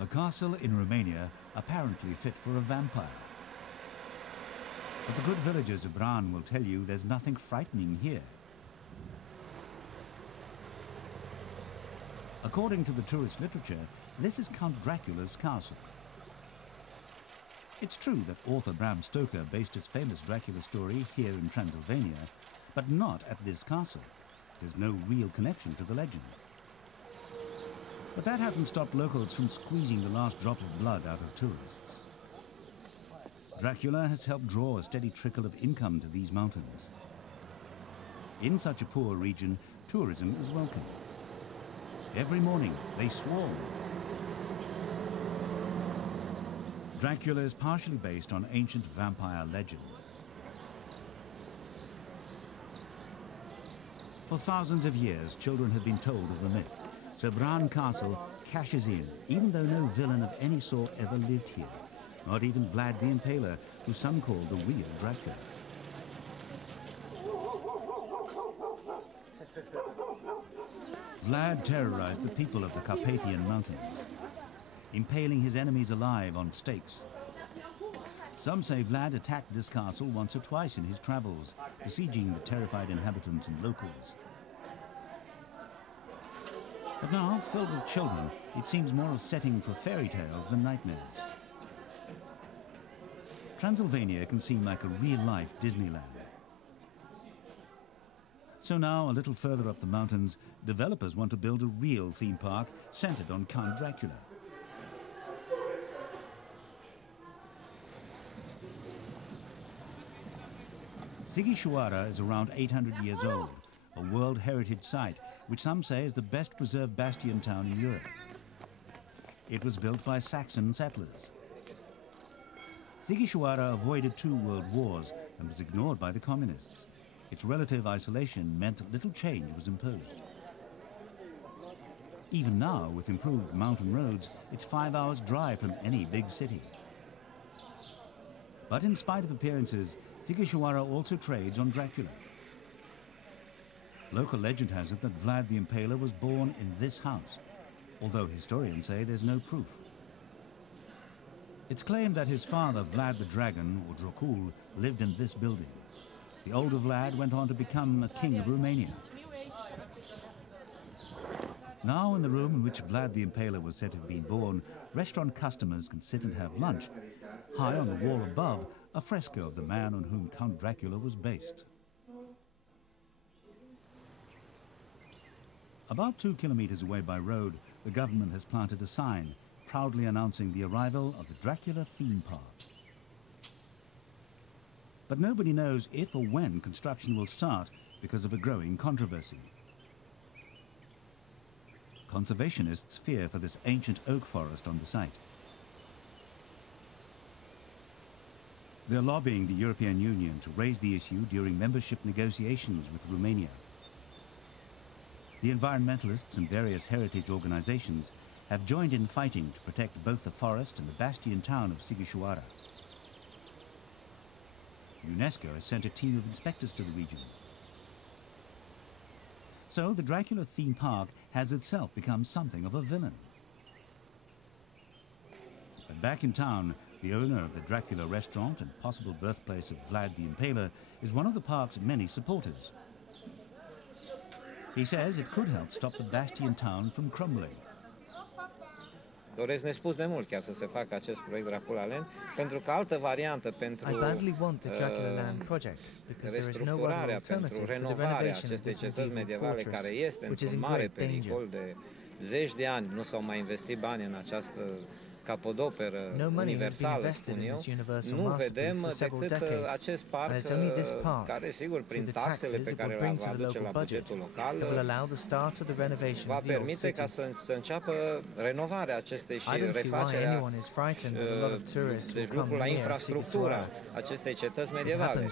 A castle in Romania apparently fit for a vampire. But the good villagers of Bran will tell you there's nothing frightening here. According to the tourist literature, this is Count Dracula's castle. It's true that author Bram Stoker based his famous Dracula story here in Transylvania, but not at this castle. There's no real connection to the legend. But that hasn't stopped locals from squeezing the last drop of blood out of tourists. Dracula has helped draw a steady trickle of income to these mountains. In such a poor region, tourism is welcome. Every morning, they swarm. Dracula is partially based on ancient vampire legend. For thousands of years, children have been told of the myth. So Bran Castle cashes in, even though no villain of any sort ever lived here. Not even Vlad the Impaler, who some call the real Dracula. Vlad terrorized the people of the Carpathian Mountains, impaling his enemies alive on stakes. Some say Vlad attacked this castle once or twice in his travels, besieging the terrified inhabitants and locals. But now, filled with children, it seems more a setting for fairy tales than nightmares. Transylvania can seem like a real-life Disneyland. So now, a little further up the mountains, developers want to build a real theme park centered on Count Dracula. Sighisoara is around 800 years old, a World Heritage Site, which some say is the best preserved bastion town in Europe. It was built by Saxon settlers. Sighisoara avoided 2 world wars and was ignored by the communists. Its relative isolation meant little change was imposed. Even now, with improved mountain roads, it's 5 hours' drive from any big city. But in spite of appearances, Sighisoara also trades on Dracula. Local legend has it that Vlad the Impaler was born in this house, although historians say there's no proof. It's claimed that his father, Vlad the Dragon, or Dracul, lived in this building. The older Vlad went on to become a king of Romania. Now, in the room in which Vlad the Impaler was said to have been born, restaurant customers can sit and have lunch. High on the wall above, a fresco of the man on whom Count Dracula was based. About 2 kilometers away by road, the government has planted a sign proudly announcing the arrival of the Dracula theme park. But nobody knows if or when construction will start because of a growing controversy. Conservationists fear for this ancient oak forest on the site. They're lobbying the European Union to raise the issue during membership negotiations with Romania. The environmentalists and various heritage organizations have joined in fighting to protect both the forest and the bastion town of Sighisoara. Eminescu has sent a team of inspectors to the region. So the Dracula theme park has itself become something of a villain. But back in town, the owner of the Dracula Restaurant and possible birthplace of Vlad the Impaler is one of the park's many supporters. He says it could help stop the bastion town from crumbling. Doresc nespus de mult chiar să se facă acest proiect Draculaland, pentru că altă variantă pentru I badly want the Draculaland project because there is no other alternative for the renovation of this medieval fortress, care este într-un mare pericol de zeci de ani. Nu s-au mai investit bani în această capodoperă universală, spun eu. Nu vedem decât acest parc care, sigur, prin taxele pe care le va aduce la bugetul local, va permite ca să înceapă renovarea acestei și refacerea, deci lucrul la infrastructura acestei cetăți medievale.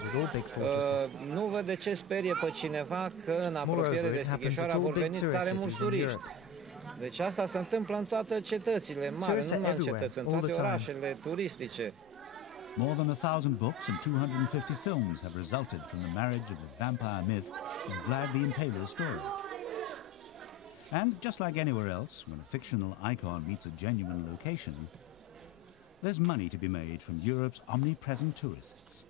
Nu văd de ce sperie pe cineva că în apropiere de Sighisoara vor veni tare mulți turiști. Deci asta se întâmplă în toate cetățile mari, nu numai în cetăți, în toate orașele turistice. More than 1,000 books and 250 films have resulted from the marriage of the vampire myth and Vlad the Impaler's story. And just like anywhere else, when a fictional icon meets a genuine location, there's money to be made from Europe's omnipresent tourists.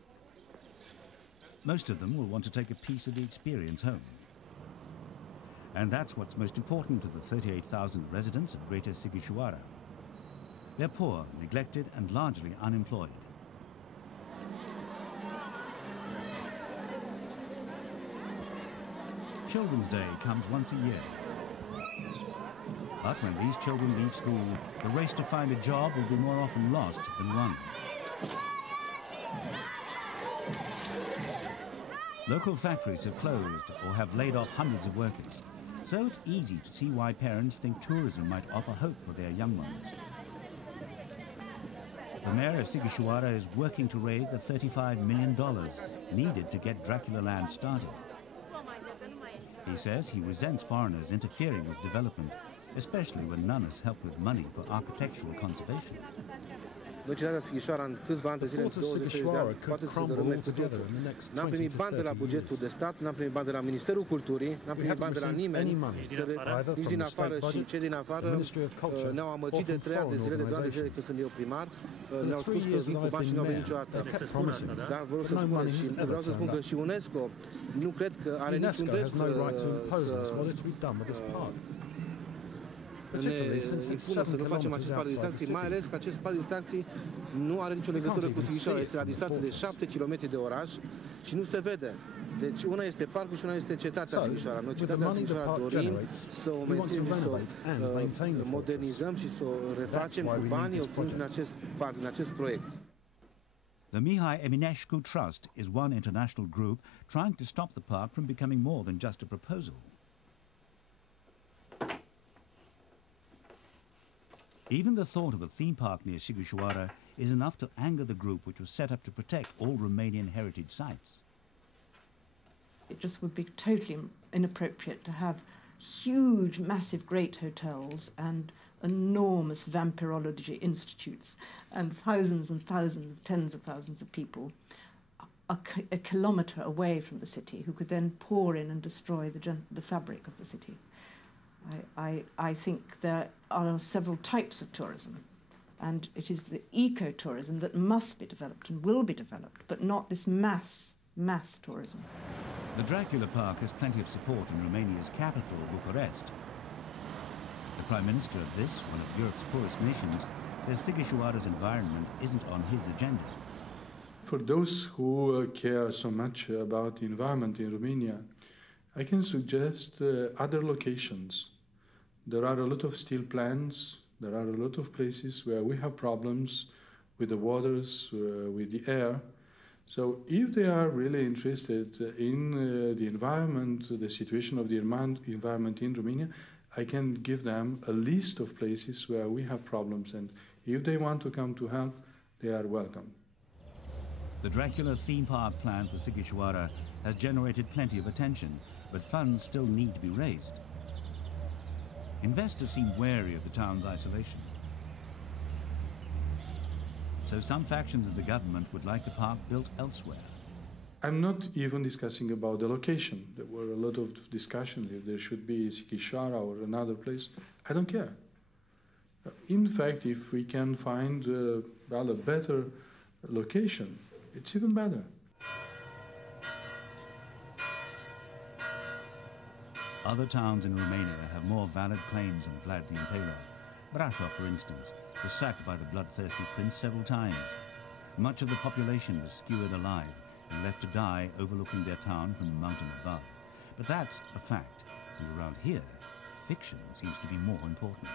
Most of them will want to take a piece of the experience home. And that's what's most important to the 38,000 residents of Greater Sighisoara. They're poor, neglected, and largely unemployed. Children's Day comes once a year. But when these children leave school, the race to find a job will be more often lost than won. Local factories have closed or have laid off hundreds of workers, so it's easy to see why parents think tourism might offer hope for their young ones. The mayor of Sighisoara is working to raise the $35 million needed to get Draculaland started. He says he resents foreigners interfering with development, especially when none has helped with money for architectural conservation. The fort of Sighisoara could crumble altogether in the next 20 to 30 years. We haven't received any money, either from the state budget, the Ministry of Culture, or from foreign organisations. For the 3 years that I've been mayor, they've kept promising, but no money has ever turned up. Eminescu has no right to impose on us what is to be done with this park. Particularly since it's 7 kilometers outside the city. mai ales că acest spațiu de distracții nu are nicio legătură cu Sighisoara, este la distanță de 7 km de oraș și nu se vede. Deci una este parcul și una este cetatea Sighisoara. Noi cetatea Sighisoara dorim să o menținem și să o modernizăm și să o refacem cu banii obținuți în acest parc, în acest proiect. The Mihai Eminescu Trust is one international group trying to stop the park from becoming more than just a proposal. Even the thought of a theme park near Sighisoara is enough to anger the group which was set up to protect all Romanian heritage sites. It just would be totally inappropriate to have huge, massive, great hotels and enormous vampirology institutes and thousands, tens of thousands of people a kilometre away from the city who could then pour in and destroy the fabric of the city. I think there are several types of tourism, and it is the eco-tourism that must be developed and will be developed, but not this mass tourism. The Dracula Park has plenty of support in Romania's capital, Bucharest. The Prime Minister of this, one of Europe's poorest nations, says Sighisoara's environment isn't on his agenda. For those who care so much about the environment in Romania, I can suggest other locations. There are a lot of steel plants, there are a lot of places where we have problems with the waters, with the air. So if they are really interested in the environment, the situation of the environment in Romania, I can give them a list of places where we have problems, and if they want to come to help, they are welcome. The Dracula theme park plan for Sighisoara has generated plenty of attention, but funds still need to be raised. Investors seem wary of the town's isolation. So some factions of the government would like the park built elsewhere. I'm not even discussing about the location. There were a lot of discussion if there should be Sighisoara or another place. I don't care. In fact, if we can find a better location, it's even better. Other towns in Romania have more valid claims on Vlad the Impaler. Brasov, for instance, was sacked by the bloodthirsty prince several times. Much of the population was skewered alive and left to die overlooking their town from the mountain above. But that's a fact, and around here, fiction seems to be more important.